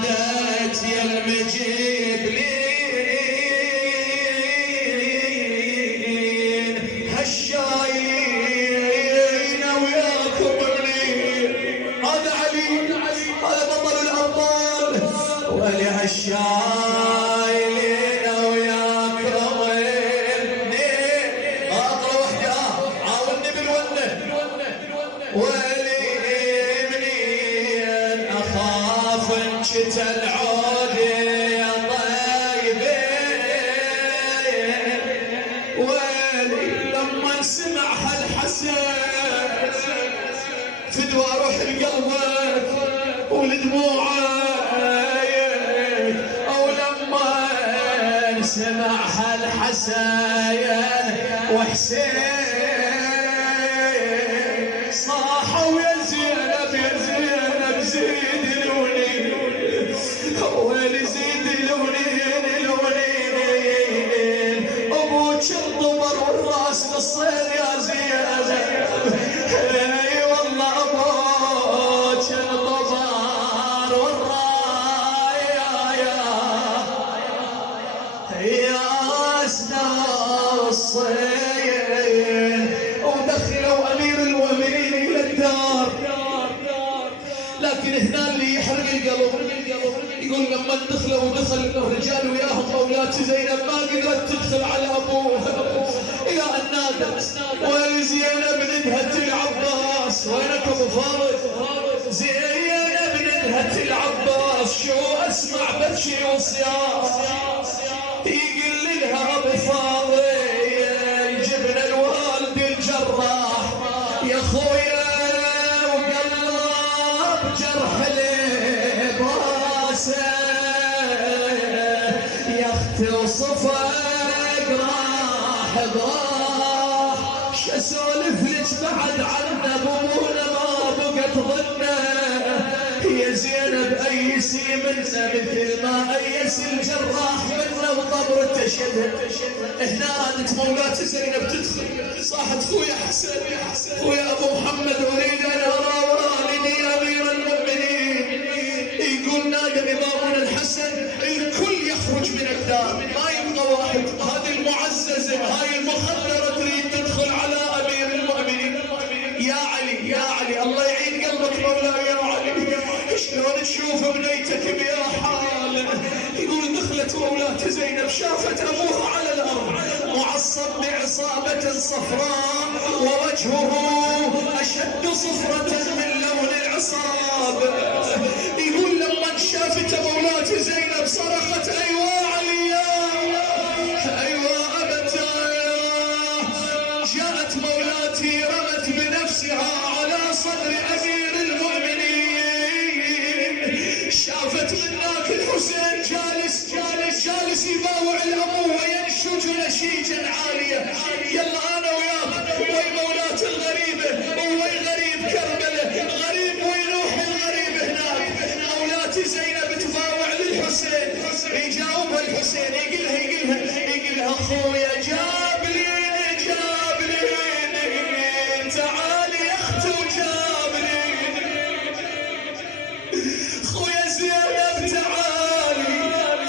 نادت يا المجيب لين هالشايلين وياكم منين. هذا علي هذا بطل الأبطال. ولهالشايلين وياكم منين. أقرأ وحدة عاوني بالونة. العود يا طيبين. ويلي لما سمع هالحسن فدوى روح لقلبك ولدموعك. او لما سمع هالحسن وحسين صاحوا يا زينب يا زينب زيد ويلي زيد لونين لونين. ابوك الضمر والراس بالصير يا زينب. اي والله ابوك الضمر والراس يا اسنا الصين. ودخلوا امير المؤمنين الى الدار. لكن هنا اللي يحرق القلب يقول لما دخل الرجال وياهم مولات زينب ما قدرت تدخل على ابوها الى ان نادت وزينب ندهت العباس. وينك ابو فاضل؟ زينب ندهت العباس. شو اسمع بكي وصياح يقول لها ابو فاضل جبنا الوالد الجراح يا خويا وقلب جرح لي براسه يا اختي وصفك راح براح. شسولف لك بعد عنا ابونا ما بقت ظنه يا زينب ايسي منا مثل ما ايس الجراح منا وطبرته شد. هنا عادت مولات زينب تدخل صاحت خويا حسن خويا ابو محمد اريد ان ارى والدي امير المؤمنين. يقول نادى امامنا الحسن الكل يخرج من الدار ما يبقى واحد. هذه المعززه هاي المخدره تريد تدخل على امير المؤمنين. يا علي يا علي الله يعين قلبك مولاي يا علي. شلون تشوف بنيتك بيا حال. يقول دخلت مولات زينب شافت ابوها على الارض معصب بعصابه صفراء ووجهه اشد صفره من لون العصاب. يقول لما شافت مولات زينب صرخت ايوا علي ايوا ابتايا. جاءت مولاتي رمت بنفسها على صدر امير المؤمنين. شافت مناك الحسين جالس يباوع الامو وينشج نشيجا عاليه. يلا انا وياك وي مولات الغريبه وي غريب كربله غريب ويروح الغريب هناك. مولاتي زينب تباوع للحسين. يجاوبها الحسين يقلها اخويا جابلين تعالي يا اختي وجابلين. خويا زينب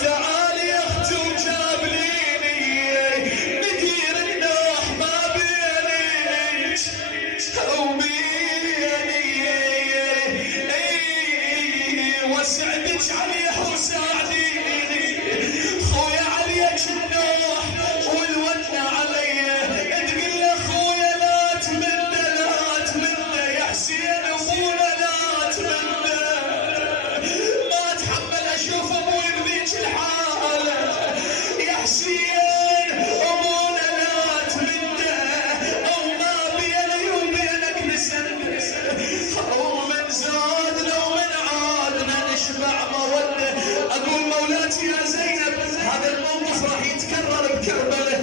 تعالي يا اختي وجابليني. ندير النوح ما بينك وبيني وسعدك عليها وساعديني. خويا عليك النوح والونة علي. تقول له خويا لا تمنى يا حسين ابونا لا تمنى. ما اتحمل اشوف ابوي بذيك الحاله يا حسين ابونا لا تمنى. او ما بيني وبينك نسنه او من زادنا ومن عادنا نشبع موده. اقول مولاتي يا زينب هذا الموقف راح يتكرر بكربله.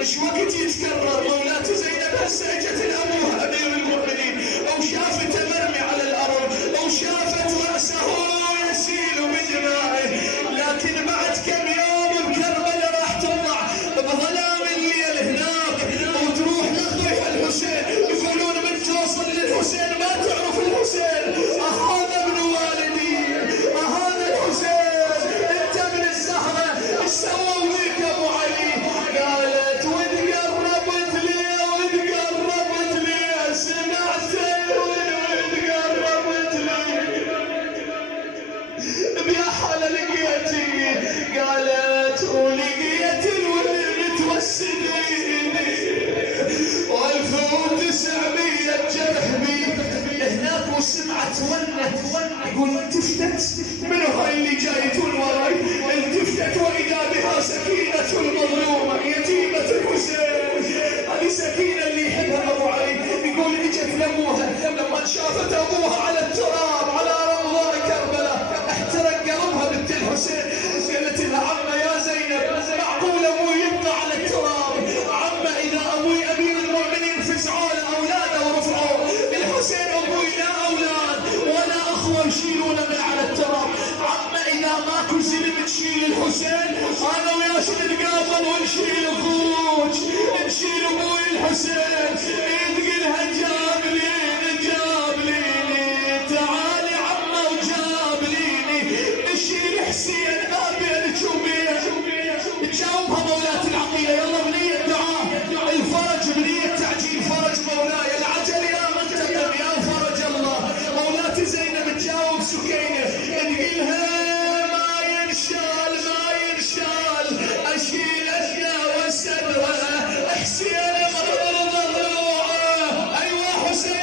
ايش وقت يتكرر؟ مولاتي زينب هسه اجت لابوها امير المؤمنين او شافته مرمي على الارض او شافت راسه يسيل بدمائه. لكن بعد كم يوم بكربله راح تطلع بظلام الليل هناك وتروح لاخوها الحسين. يقولون من توصل للحسين ما تعرف الحسين. هذا ابن والدي هذا الحسين بيا حالة لقيتي قالت ولقيت الولد توسديني 1900 جرح بي هناك وسمعت ونت يقول التفتت منو هاي اللي جايتون وراي التفتت واذا بها سكينة المظلومة يتيمة الحسين هذه سكينة اللي يحبها ابو علي يقول اجت لابوها لما شافت ابوها على التراب على رمضاء كربلاء احترق قلبها بنت الحسين قالت لها عمه يا زينب معقول ابوي يبقى على التراب عمه اذا ابوي امير المؤمنين فزعوا له اولاده ورفعوه الحسين ابوي لا اولاد ولا اخوه يشيلونه من على التراب عمه اذا ماكو زلم تشيل الحسين انا وياش نتقابل ونشيل اخوك نشيل ابوي الحسين تقولها جابليني تعالي عمه وجابليني نشيل حسين ابيك وبيه تجاوبها مولاة العقيله يلا بنيه دعاء الفرج بنيه تعجيل فرج مولاي العجل يا منتقم يا فرج الله مولاة زينب تجاوب سكينه تقولها ما ينشال اشيل اشياء وسدره حسين مرض ضلوعه ايوه حسين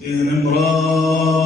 يا نمران